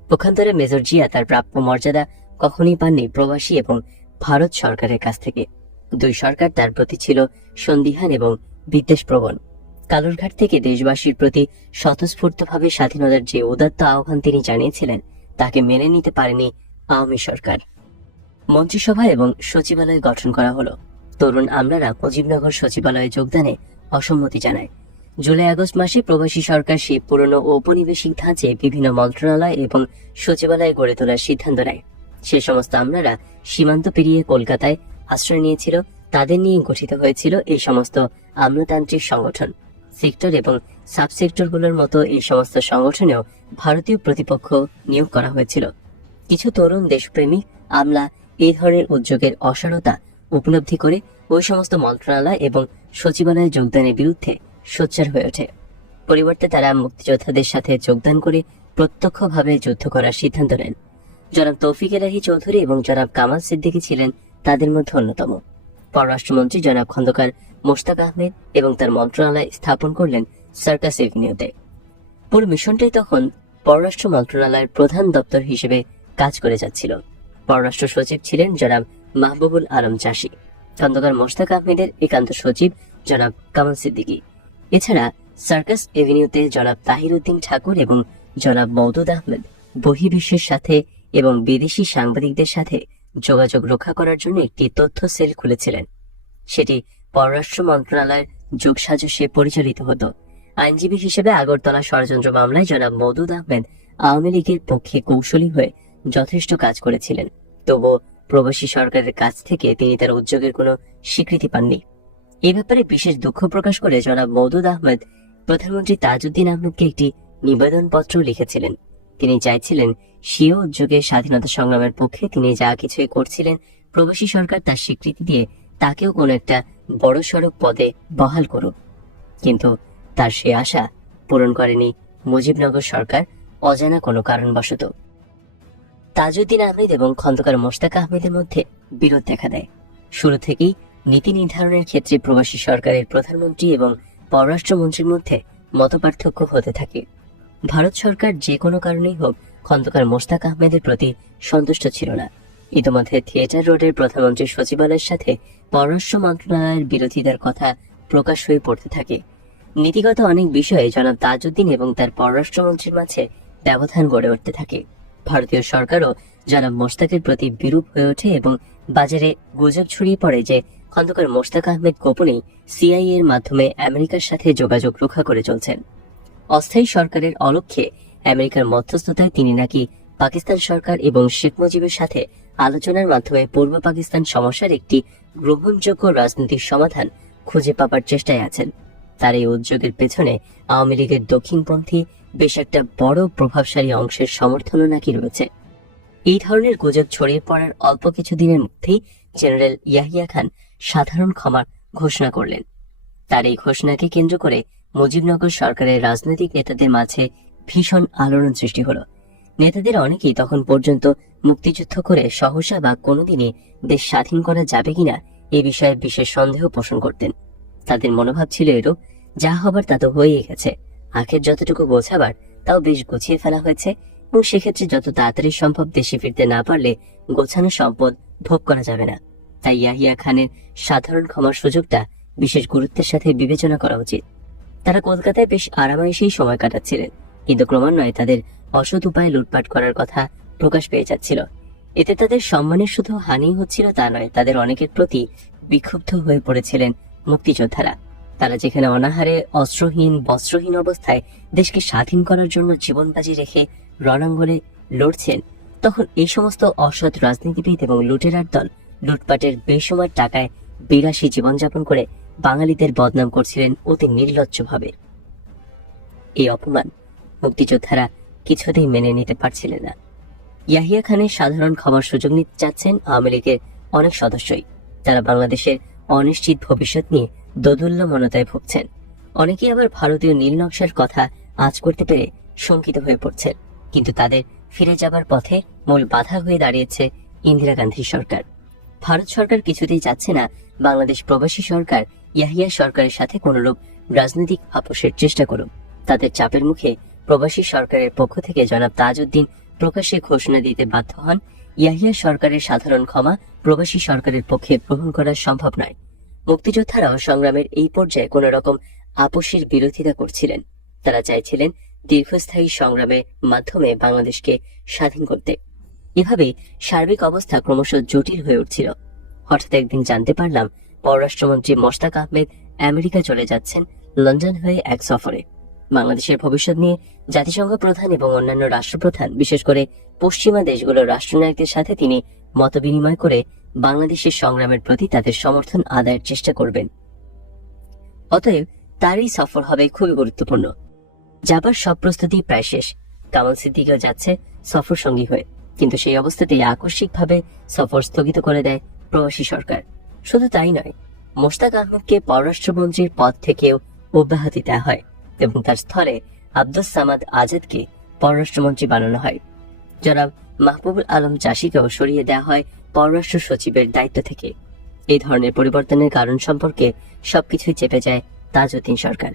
পক্ষান্তরে মেজর জিয়া তার প্রাপ্য মর্যাদা কখনই পাননি প্রবাসী এবং ভারত সরকারের কাছ থেকে। দুই সরকার তার প্রতি ছিল সন্দিহান এবং বিদ্বেষপ্রবণ। কালুরঘাট থেকে দেশবাসীর প্রতি স্বতঃস্ফূর্তভাবে স্বাধীনতার যে উদাত্ত আহ্বান তিনি জানিয়েছিলেন তাকে মেনে নিতে পারেনি আওয়ামী সরকার। মন্ত্রিসভা এবং সচিবালয় গঠন করা হলো। তরুণ আমলারা মুজিবনগর সচিবালয়ে যোগদানে অসম্মতি জানায়। জুলাই আগস্ট মাসে প্রবাসী সরকার সেই পুরনো ঔপনিবেশিক ধাঁচে বিভিন্ন মন্ত্রণালয় এবং সচিবালয় গড়ে তোলার সিদ্ধান্ত নেয়। সে সমস্ত আমলারা সীমান্ত পেরিয়ে কলকাতায় আশ্রয় নিয়েছিল। তাদের নিয়ে গঠিত হয়েছিল এই সমস্ত আমলাতান্ত্রিক সংগঠন। সেক্টর এবং সাবসেক্টরগুলোর মতো এই সমস্ত সংগঠনেও ভারতীয় প্রতিপক্ষ নিয়োগ করা হয়েছিল। কিছু তরুণ দেশপ্রেমিক আমলা এই ধরনের উদ্যোগের অসারতা উপলব্ধি করে ওই সমস্ত মন্ত্রণালয় এবং সচিবালয়ে যোগদানের বিরুদ্ধে সোচ্চার হয়ে ওঠে। পরিবর্তে তারা মুক্তিযোদ্ধাদের সাথে যোগদান করে প্রত্যক্ষভাবে যুদ্ধ করার সিদ্ধান্ত নেন। জনাব তৌফিক এলাহী চৌধুরী এবং জনাব কামাল সিদ্দিকী ছিলেন তাদের মধ্যে অন্যতম। পররাষ্ট্রমন্ত্রী জনাব খন্দকার মোশতাক আহমেদ এবং তার মন্ত্রণালয় স্থাপন করলেন সার্কাস এভিনিউতে। পুরো মিশনটাই তখন পররাষ্ট্র মন্ত্রণালয়ের প্রধান দপ্তর হিসেবে কাজ করে যাচ্ছিল। পররাষ্ট্র সচিব ছিলেন জনাব মাহবুবুল আলম চাষী, খন্দকার মোশতাক আহমেদের একান্ত সচিব জনাব কামাল সিদ্দিকী। এছাড়া সার্কাস এভিনিউতে জনাব তাহির উদ্দিন ঠাকুর এবং জনাব মওদুদ আহমেদ বহির্বিশ্বের সাথে এবং বিদেশি সাংবাদিকদের সাথে যোগাযোগ রক্ষা করার জন্য একটি তথ্য সেল খুলেছিলেন। সেটি পররাষ্ট্র মন্ত্রণালয়ের যোগসাজশে পরিচালিত হতো। আইনজীবী হিসেবে আগরতলা ষড়যন্ত্র মামলায় জনাব মওদুদ আহমেদ আওয়ামী লীগের পক্ষে কৌশলী হয়ে যথেষ্ট কাজ করেছিলেন। তবুও প্রবাসী সরকারের কাছ থেকে তিনি তার উদ্যোগের কোনো স্বীকৃতি পাননি। এ ব্যাপারে বিশেষ দুঃখ প্রকাশ করে জনাব মওদুদ আহমেদ প্রধানমন্ত্রী তাজউদ্দিন আহমেদকে একটি নিবেদনপত্র লিখেছিলেন। তিনি চাইছিলেন স্বীয় উদ্যোগে স্বাধীনতা সংগ্রামের পক্ষে তিনি যা কিছুই করছিলেন, প্রবাসী সরকার তার স্বীকৃতি দিয়ে তাকেও কোনো একটা বড়সড় পদে বহাল করুক। কিন্তু তার সে আশা পূরণ করেনি মুজিবনগর সরকার অজানা কোনো কারণবশত। তাজউদ্দিন আহমেদ এবং খন্দকার মোশতাক আহমেদের মধ্যে বিরোধ দেখা দেয়। শুরু থেকেই নীতি নির্ধারণের ক্ষেত্রে প্রবাসী সরকারের প্রধানমন্ত্রী এবং পররাষ্ট্রমন্ত্রীর মধ্যে মতপার্থক্য হতে থাকে। ভারত সরকার যে কোনো কারণেই হোক খন্দকার মোশতাক আহমেদের প্রতি সন্তুষ্ট ছিল না। ইতিমধ্যে থিয়েটার রোডের প্রধানমন্ত্রীর সচিবালয়ের সাথে পররাষ্ট্র মন্ত্রণালয়ের বিরোধিতার কথা প্রকাশ হয়ে পড়তে থাকে। নীতিগত অনেক বিষয়ে জনাব তাজউদ্দিন এবং তার পররাষ্ট্রমন্ত্রীর মাঝে ব্যবধান গড়ে উঠতে থাকে। ভারতীয় সরকারও জনাব মোশতাকের প্রতি বিরূপ হয়ে ওঠে এবং বাজারে গুজব ছড়িয়ে পড়ে যে খন্দকার মোশতাক আহমেদ গোপনেই সিআইএ এর মাধ্যমে আমেরিকার সাথে যোগাযোগ রক্ষা করে চলছেন। অস্থায়ী সরকারের অলক্ষ্যে আমেরিকার মধ্যস্থতায় তিনি নাকি পাকিস্তান সরকার এবং শেখ মুজিবের সাথে আলোচনার মাধ্যমে পূর্ব পাকিস্তান সমস্যার একটি গ্রহণযোগ্য রাজনৈতিক সমাধান খুঁজে পাবার চেষ্টায় আছেন। তার এই উদ্যোগের পেছনে আওয়ামী লীগের দক্ষিণপন্থী বেশ একটা বড় প্রভাবশালী অংশের সমর্থনও নাকি রয়েছে। এই ধরনের গুজব ছড়িয়ে পড়ার অল্প কিছু দিনের মধ্যেই জেনারেল ইয়াহিয়া খান সাধারণ ক্ষমার ঘোষণা করলেন। তার এই ঘোষণাকে কেন্দ্র করে মুজিবনগর সরকারের রাজনৈতিক নেতাদের মাঝে ভীষণ আলোড়ন সৃষ্টি হলো। নেতাদের অনেকেই তখন পর্যন্ত মুক্তিযুদ্ধ করে সহসা বা কোনোদিনই দেশ স্বাধীন করা যাবে কিনা এ বিষয়ে বিশেষ সন্দেহ পোষণ করতেন। তাদের মনোভাব ছিল এরূপ, যা হবার তা তো হয়েই গেছে, আখের যতটুকু গোছাবার তাও বেশ গুছিয়ে ফেলা হয়েছে এবং সেক্ষেত্রে যত তাড়াতাড়ি সম্ভব দেশে ফিরতে না পারলে গোছানো সম্পদ ভোগ করা যাবে না। তাই ইয়াহিয়া খানের সাধারণ ক্ষমার সুযোগটা বিশেষ গুরুত্বের সাথে বিবেচনা করা উচিত। তারা কলকাতায় বেশ আরামায়েশেই সময় কাটাচ্ছিলেন, কিন্তু ক্রমান্বয়ে তাদের অসৎ উপায়ে লুটপাট করার কথা প্রকাশ পেয়ে যাচ্ছিল। এতে তাদের সম্মানের শুধু হানি হচ্ছিল তা নয়, তাদের অনেকের প্রতি বিক্ষুব্ধ হয়ে পড়েছিলেন মুক্তিযোদ্ধারা। তারা যেখানে অনাহারে অস্ত্রহীন বস্ত্রহীন অবস্থায় দেশকে স্বাধীন করার জন্য জীবন বাজি রেখে রণাঙ্গনে লড়ছেন, তখন এই সমস্ত অসৎ রাজনীতিবিদ এবং লুটেরার দল লুটপাটের বেসময় টাকায় বিলাসী জীবনযাপন করে বাঙালিদের বদনাম করছিলেন অতি নির্লজ্জভাবে। এই অপমান মুক্তিযোদ্ধারা কিছুতেই মেনে নিতে পারছিলেন না। ইয়াহিয়া খানের সাধারণ ক্ষমার সুযোগ নিতে চাচ্ছেন আওয়ামী লীগের অনেক সদস্যই। তারা বাংলাদেশের অনিশ্চিত ভবিষ্যৎ নিয়ে দোদুল্যমনতায় ভুগছেন। অনেকেই আবার ভারতীয় নীল নকশার কথা আঁচ করতে পেরে শঙ্কিত হয়ে পড়ছেন। কিন্তু তাদের ফিরে যাবার পথে মূল বাধা হয়ে দাঁড়িয়েছে ইন্দিরা গান্ধী সরকার। ভারত সরকার কিছুতেই চাচ্ছে না বাংলাদেশ প্রবাসী সরকার ইয়াহিয়া সরকারের সাথে কোনরূপ রাজনৈতিক আপোষের চেষ্টা করুক। তাদের চাপের মুখে প্রবাসী সরকারের পক্ষ থেকে জনাব তাজউদ্দিন প্রকাশ্যে ঘোষণা দিতে বাধ্য হন, ইয়াহিয়া সরকারের সাধারণ ক্ষমা প্রবাসী সরকারের পক্ষে গ্রহণ করা সম্ভব নয়। মুক্তিযোদ্ধারাও সংগ্রামের এই পর্যায়ে কোন রকম আপোষের বিরোধিতা করছিলেন। তারা চাইছিলেন দীর্ঘস্থায়ী সংগ্রামের মাধ্যমে বাংলাদেশকে স্বাধীন করতে। এভাবে সার্বিক অবস্থা ক্রমশ জটিল হয়ে উঠছিল। হঠাৎ একদিন জানতে পারলাম পররাষ্ট্রমন্ত্রী মোশতাক আহমেদ আমেরিকা চলে যাচ্ছেন লন্ডন হয়ে এক সফরে। বাংলাদেশের ভবিষ্যৎ নিয়ে জাতিসংঘ প্রধান এবং অন্যান্য রাষ্ট্রপ্রধান, বিশেষ করে পশ্চিমা দেশগুলোর রাষ্ট্রনায়কদের সাথে তিনি মতবিনিময় করে বাংলাদেশের সংগ্রামের প্রতি তাদের সমর্থন আদায়ের চেষ্টা করবেন। অতএব তার এই সফর হবে খুবই গুরুত্বপূর্ণ। যাবার সব প্রস্তুতি প্রায় শেষ। কামাল সিদ্দিকীও যাচ্ছে সফর সঙ্গী হয়ে, কিন্তু সেই অবস্থাতেই আকস্মিকভাবে সফর স্থগিত করে দেয় প্রবাসী সরকার। শুধু তাই নয়, মোশতাক আহমেদকে পররাষ্ট্রমন্ত্রীর পদ থেকেও অব্যাহতি দেওয়া হয় এবং তার স্থলে আব্দুস সামাদ আজাদকে পররাষ্ট্রমন্ত্রী বানানো হয়। জনাব মাহবুবুল আলম চাষীকেও সরিয়ে দেওয়া হয় পররাষ্ট্র সচিবের দায়িত্ব থেকে। এই ধরনের পরিবর্তনের কারণ সম্পর্কে সবকিছুই চেপে যায় তাজউদ্দিন সরকার।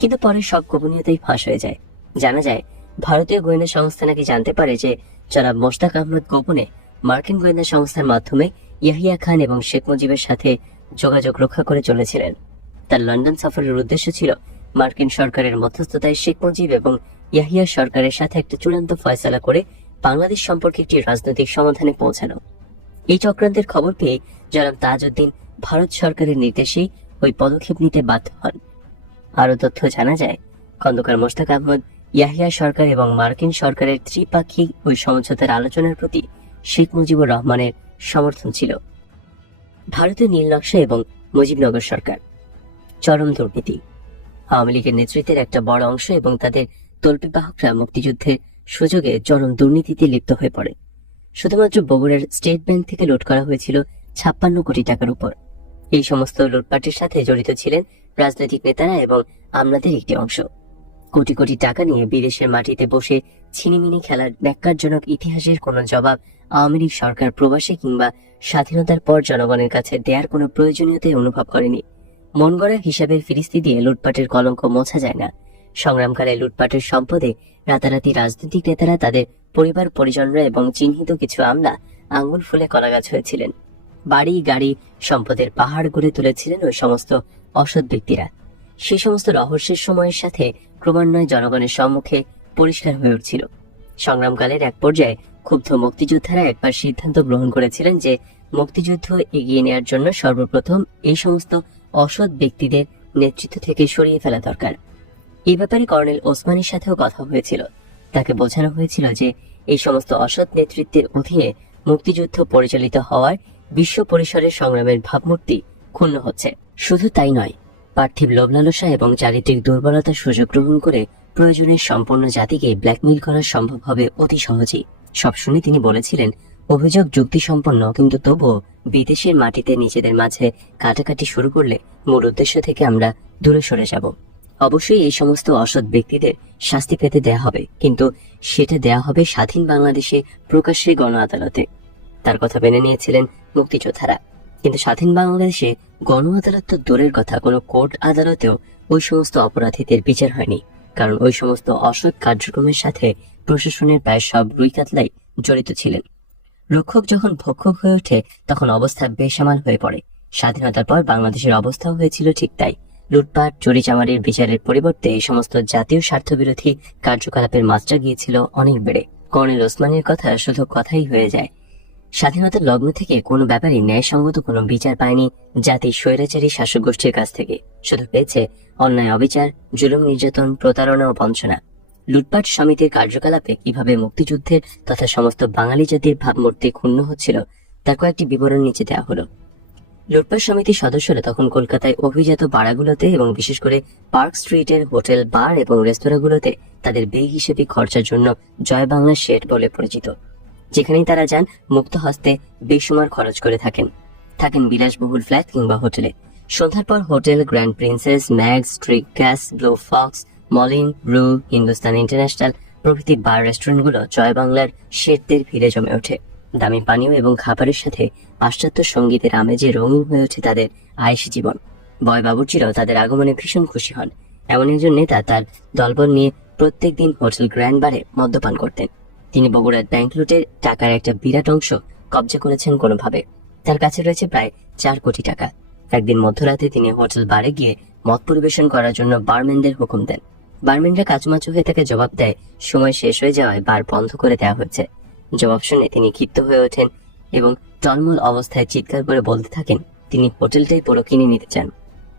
কিন্তু পরে সব গোপনীয়তাই ফাঁস হয়ে যায়। জানা যায় ভারতীয় গোয়েন্দা সংস্থা নাকি জানতে পারে যে জনাব মোশতাক আহমেদ গোপনে মার্কিন গোয়েন্দা সংস্থার মাধ্যমে ইয়াহিয়া খান এবং শেখ মুজিবের সাথে যোগাযোগ রক্ষা করে চলেছিলেন। তার লন্ডন সফরের উদ্দেশ্য ছিল মার্কিন সরকারের মধ্যস্থতায় শেখ মুজিব এবং ইয়াহিয়া সরকারের সাথে একটা চূড়ান্ত ফয়সালা করে বাংলাদেশ সম্পর্কে একটি রাজনৈতিক সমাধানে পৌঁছানো। এই চক্রান্তের খবর পেয়ে জনাব তাজউদ্দিন ভারত সরকারের নির্দেশেই ওই পদক্ষেপ নিতে বাধ্য হন। আরো তথ্য জানা যায়, খন্দকার মোশতাক আহমেদ, ইয়াহিয়া সরকার এবং মার্কিন সরকারের ত্রিপাক্ষিক ওই সমঝোতার আলোচনার প্রতি শেখ মুজিবুর রহমানের সমর্থন ছিল। ভারতীয় নীল নকশা এবং মুজিবনগর সরকার চরম দুর্নীতি। আওয়ামী লীগের নেতৃত্বের একটা বড় অংশ এবং তাদের তল্পিবাহকরা মুক্তিযুদ্ধের সুযোগে চরম দুর্নীতিতে লিপ্ত হয়ে পড়ে। শুধুমাত্র বগুড়ার স্টেট ব্যাংক থেকে লুট করা হয়েছিল 56 কোটি টাকার উপর। এই সমস্ত লুটপাটের সাথে জড়িত ছিলেন রাজনৈতিক নেতারা এবং আমলাদের একটি অংশ। কোটি কোটি টাকা নিয়ে বিদেশের মাটিতে বসে ছিনিমিনি খেলার ন্যাক্কারজনক ইতিহাসের কোনো জবাব আওয়ামী লীগ সরকার প্রবাসে কিংবা স্বাধীনতার পর জনগণের কাছে দেওয়ার কোনো প্রয়োজনীয়তাই অনুভব করেনি। মন গড়া হিসাবের ফিরিস্তি দিয়ে লুটপাটের কলঙ্ক মোছা যায় না। সংগ্রামকালে লুটপাটের সম্পদে রাতারাতি রাজনৈতিক নেতারা, তাদের পরিবার পরিজনরা এবং চিহ্নিত কিছু আমলা আঙ্গুল ফুলে কলাগাছ হয়েছিলেন। বাড়ি গাড়ি সম্পদের পাহাড় গড়ে তুলেছিলেন ওই সমস্ত অসৎ ব্যক্তিরা। সে সমস্ত রহস্যের সময়ের সাথে ক্রমান্বয়ে জনগণের সম্মুখে পরিষ্কার হয়ে উঠছিল। সংগ্রামকালের এক পর্যায়ে ক্ষুব্ধ মুক্তিযোদ্ধারা একবার সিদ্ধান্ত গ্রহণ করেছিলেন যে মুক্তিযুদ্ধ এগিয়ে নেওয়ার জন্য সর্বপ্রথম এই সমস্ত অসৎ ব্যক্তিদের নেতৃত্ব থেকে সরিয়ে ফেলা দরকার। এই ব্যাপারে কর্নেল ওসমানীর সাথেও কথা হয়েছিল। তাকে বোঝানো হয়েছিল যে এই সমস্ত অসৎ নেতৃত্বের অধীনে মুক্তিযুদ্ধ পরিচালিত হওয়ার বিশ্ব পরিসরের সংগ্রামের ভাবমূর্তি ক্ষুণ্ণ হচ্ছে। শুধু তাই নয়, পার্থিব লোভলালসা এবং চারিত্রিক দুর্বলতার সুযোগ গ্রহণ করে প্রয়োজনের সম্পূর্ণ জাতিকে ব্ল্যাকমেইল করা সম্ভব হবে অতি সহজেই। সব শুনে তিনি বলেছিলেন, অভিযোগ যুক্তিসম্পন্ন, কিন্তু তবুও বিদেশের মাটিতে নিজেদের মাঝে কাটাকাটি শুরু করলে মূল উদ্দেশ্য থেকে আমরা দূরে সরে যাব। অবশ্যই এই সমস্ত অসৎ ব্যক্তিদের শাস্তি পেতে দেয়া হবে, কিন্তু সেটা দেয়া হবে স্বাধীন বাংলাদেশে প্রকাশ্যে গণ আদালতে। তার কথা মেনে নিয়েছিলেন মুক্তিযোদ্ধারা। কিন্তু স্বাধীন বাংলাদেশে গণ আদালত তো দূরের কথা, কোনো কোর্ট আদালতেও ওই সমস্ত অপরাধীদের বিচার হয়নি, কারণ ওই সমস্ত অসৎ কার্যক্রমের সাথে প্রশাসনের প্রায় সব রুই কাতলাই জড়িত ছিলেন। রক্ষক যখন ভক্ষক হয়ে ওঠে তখন অবস্থা বেসামাল হয়ে পড়ে। স্বাধীনতার পর বাংলাদেশের অবস্থাও হয়েছিল ঠিক তাই। লুটপাট চুরিচামারির বিচারের পরিবর্তে এই সমস্ত জাতীয় স্বার্থবিরোধী কার্যকলাপের মাত্রা গিয়েছিল অনেক বেড়ে। কর্নেল ওসমানের কথা শুধু কথাই হয়ে যায়। স্বাধীনতার লগ্ন থেকে কোনো ব্যাপারে ন্যায়সঙ্গত কোনো বিচার পায়নি জাতির স্বৈরাচারী শাসক গোষ্ঠীর কাছ থেকে। শুধু পেয়েছে অন্যায়, অবিচার, জুলুম, নির্যাতন, প্রতারণা ও বঞ্চনা। লুটপাট সমিতির কার্যকলাপে কিভাবে মুক্তিযুদ্ধের তথা সমস্ত বাঙালি জাতির ভাবমূর্তি ক্ষুণ্ণ হচ্ছিল তার কয়েকটি বিবরণ নিচে দেওয়া হলো। লুটপাট সমিতির সদস্যরা তখন কলকাতায় অভিজাত পাড়াগুলোতে এবং বিশেষ করে পার্ক স্ট্রিটের হোটেল, বার এবং রেস্তোরাঁগুলোতে তাদের বেহিসেবি খরচার জন্য জয় বাংলা শেড বলে পরিচিত। যেখানেই তারা যান মুক্ত হস্তে বেসুমার খরচ করে থাকেন বিলাসবহুল ফ্ল্যাট কিংবা হোটেলে। সন্ধ্যার পর hotel grand princess, max, trick cash, blue Fox, মলিন, ব্রু, হিন্দুস্তান ইন্টারন্যাশনাল প্রভৃতি বার রেস্টুরেন্টগুলো জয় বাংলার শেডদের ভিড়ে জমে ওঠে। দামি পানীয় এবং খাবারের সাথে পাশ্চাত্য সঙ্গীতের আমেজে রঙিন হয়ে ওঠে তাদের আয়েশি জীবন। বয় বাবুর্চিরাও তাদের আগমনে ভীষণ খুশি হন। এমন একজন নেতা তার দলবল নিয়ে প্রত্যেক দিন হোটেল গ্র্যান্ড বারে মদ্যপান করতেন। তিনি বগুড়ার ব্যাংক লুটের টাকার একটা বিরাট অংশ কবজা করেছেন কোনোভাবে। তার কাছে রয়েছে প্রায় 4 কোটি টাকা। একদিন মধ্যরাতে তিনি হোটেল বারে গিয়ে মদ পরিবেশন করার জন্য বারম্যানদের হুকুম দেন। বারম্যানরা কাচুমাচু হয়ে তাকে জবাব দেয় সময় শেষ হয়ে যাওয়ায় বার বন্ধ করে দেওয়া হয়েছে। জবাব শুনে তিনি ক্ষিপ্ত হয়ে ওঠেন এবং টলমল অবস্থায় চিৎকার করে বলতে থাকেন তিনি হোটেলটাই পুরো কিনে নিতে চান।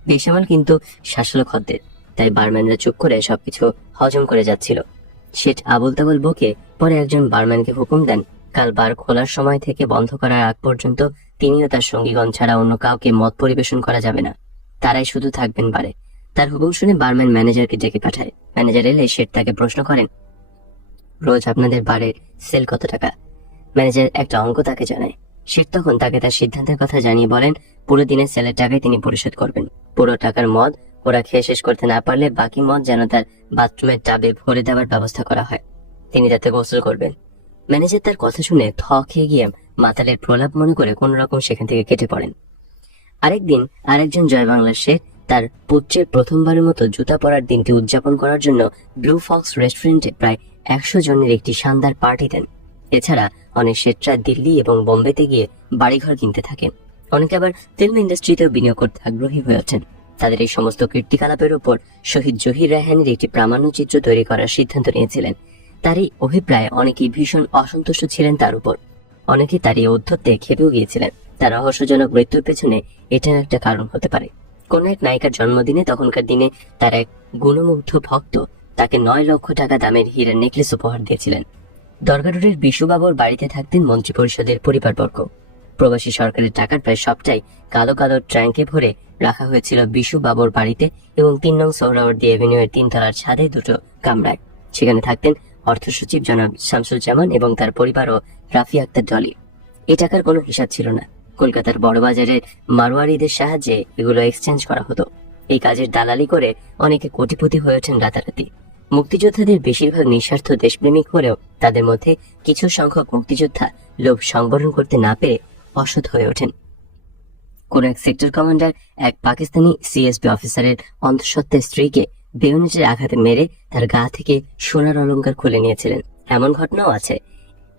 বেসামাল কিন্তু শাসলো খদ্দের, তাই বারম্যানরা চুপ করে সবকিছু হজম করে যাচ্ছিল। শেঠ আবুল তাবুল বকে পরে একজন বারম্যানকে হুকুম দেন কাল বার খোলার সময় থেকে বন্ধ করার আগ পর্যন্ত তিনি ও তার সঙ্গীগণ ছাড়া অন্য কাউকে মদ পরিবেশন করা যাবে না, তারাই শুধু থাকবেন বারে। তার হুকুম শুনে বারম্যান ম্যানেজারকে ডেকে পাঠায়। ম্যানেজার এলে শেঠ তাকে প্রশ্ন করেন, রোজ আপনাদের বারের সেল কত টাকা? ম্যানেজার একটা অঙ্ক তাকে জানায়। শেঠ তখন তাকে তার সিদ্ধান্তের কথা জানিয়ে বলেন পুরো দিনের সেলের টাকায় তিনি পরিশোধ করবেন। পুরো টাকার মদ ওরা খেয়ে শেষ করতে না পারলে বাকি মদ যেন তার বাথরুমের টাবে ভরে দেওয়ার ব্যবস্থা করা হয়, তিনি তাতে গোসল করবেন। ম্যানেজার তার কথা শুনে থ খেয়ে গিয়ে মাতালের প্রলাপ মনে করে কোন রকম সেখান থেকে কেটে পড়েন। আরেকদিন আরেকজন জয় বাংলার শেখ তার পুত্রের প্রথমবারের মতো জুতা পরার দিনটি উদযাপন করার জন্য ব্লু ফক্স রেস্টুরেন্টে প্রায় 100 জনের একটি শানদার পার্টি দেন। এছাড়া অনেক শেঠরা দিল্লি এবং বোম্বেতে গিয়ে বাড়িঘর কিনতে থাকেন। অনেকে আবার ফিল্ম ইন্ডাস্ট্রিতেও বিনিয়োগ করতে আগ্রহী হয়ে ওঠেন। তাদের এই সমস্ত কীর্তিকলাপের উপর শহীদ জহির রায়হানের একটি প্রামাণ্যচিত্র তৈরি করার সিদ্ধান্ত নিয়েছিলেন। তার এই অভিপ্রায় অনেকেই ভীষণ অসন্তুষ্ট ছিলেন তার উপর। অনেকে তার এই ঔদ্ধত্যে খেপেও গিয়েছিলেন। তার রহস্যজনক মৃত্যুর পেছনে এটা একটা কারণ হতে পারে। কোন এক নায়িকার জন্মদিনে তখনকার দিনে তার এক গুণমুগ্ধ ভক্ত তাকে 9 লক্ষ টাকা দামের হীরার নেকলেস উপহার দিয়েছিলেন। দরগা রোডের বিশুবাবুর বাড়িতে থাকতেন মন্ত্রী পরিষদের পরিবারবর্গ। প্রবাসী সরকারের টাকার প্রায় সবটাই কালো কালো ট্যাঙ্কে ভরে রাখা হয়েছিল বিশু বাবুর বাড়িতে এবং 3 নং সোহরাওয়ার্দী এভিনিউয়ের 3 তলার ছাদে 2টো কামরায়। সেখানে থাকতেন অর্থ সচিব জনাব শামসুজ্জামান এবং তার পরিবার ও রাফি আক্তার ডলি। এই টাকার কোনো হিসাব ছিল না। কলকাতার বড় বাজারের মারোয়ারিদের সাহায্যে এগুলো এক্সচেঞ্জ করা হতো। এই কাজের দালালি করে অনেকে কোটিপতি হয়ে ওঠেন রাতারাতি। মুক্তিযোদ্ধাদের বেশিরভাগ নিঃস্বার্থ দেশপ্রেমিক হলেও তাদের মধ্যে কিছু সংখ্যক মুক্তিযোদ্ধা লোভ সংবরণ করতে না পেরে অসৎ হয়ে ওঠেন। কোন এক সেক্টর কমান্ডার এক পাকিস্তানি সিএসপি অফিসারের অন্তঃসত্ত্বার স্ত্রীকে বেয়নেটের আঘাতে মেরে তার গা থেকে সোনার অলংকার খুলে নিয়েছিলেন, এমন ঘটনাও আছে।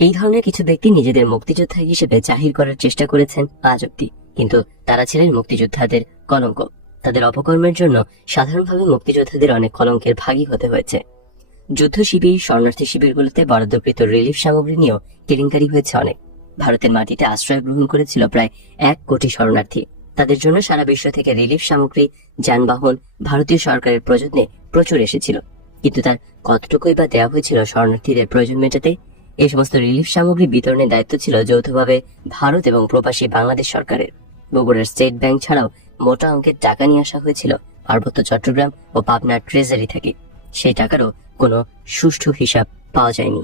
এই ধরনের কিছু ব্যক্তি নিজেদের মুক্তিযোদ্ধা হিসেবে জাহির করার চেষ্টা করেছেন আজ অব্দি, কিন্তু তারা ছিলেন মুক্তিযোদ্ধাদের কলঙ্ক। তাদের অপকর্মের জন্য সাধারণভাবে মুক্তিযোদ্ধাদের অনেক কলঙ্কের ভাগী হতে হয়েছে। যুদ্ধ শিবির, শরণার্থী শিবিরগুলোতে বরাদ্দকৃত রিলিফ সামগ্রী নিয়েও কেলেঙ্কারি হয়েছে অনেক। ভারতের মাটিতে আশ্রয় গ্রহণ করেছিল প্রায় 1 কোটি শরণার্থী। তাদের জন্য সারা বিশ্ব থেকে রিলিফ সামগ্রী, যানবাহন ভারতীয় সরকারের প্রযত্নে প্রচুর এসেছিল, কিন্তু তার কতটুকুই বা দেওয়া হয়েছিল শরণার্থীদের প্রয়োজন মেটাতে? এই সমস্ত রিলিফ সামগ্রী বিতরণের দায়িত্ব ছিল যৌথভাবে ভারত এবং প্রবাসী বাংলাদেশ সরকারের। বগুড়ার স্টেট ব্যাংক ছাড়াও মোটা অঙ্কের টাকা নিয়ে আসা হয়েছিল পার্বত্য চট্টগ্রাম ও পাবনার ট্রেজারি থেকে। সেই টাকারও কোনো সুষ্ঠু হিসাব পাওয়া যায়নি।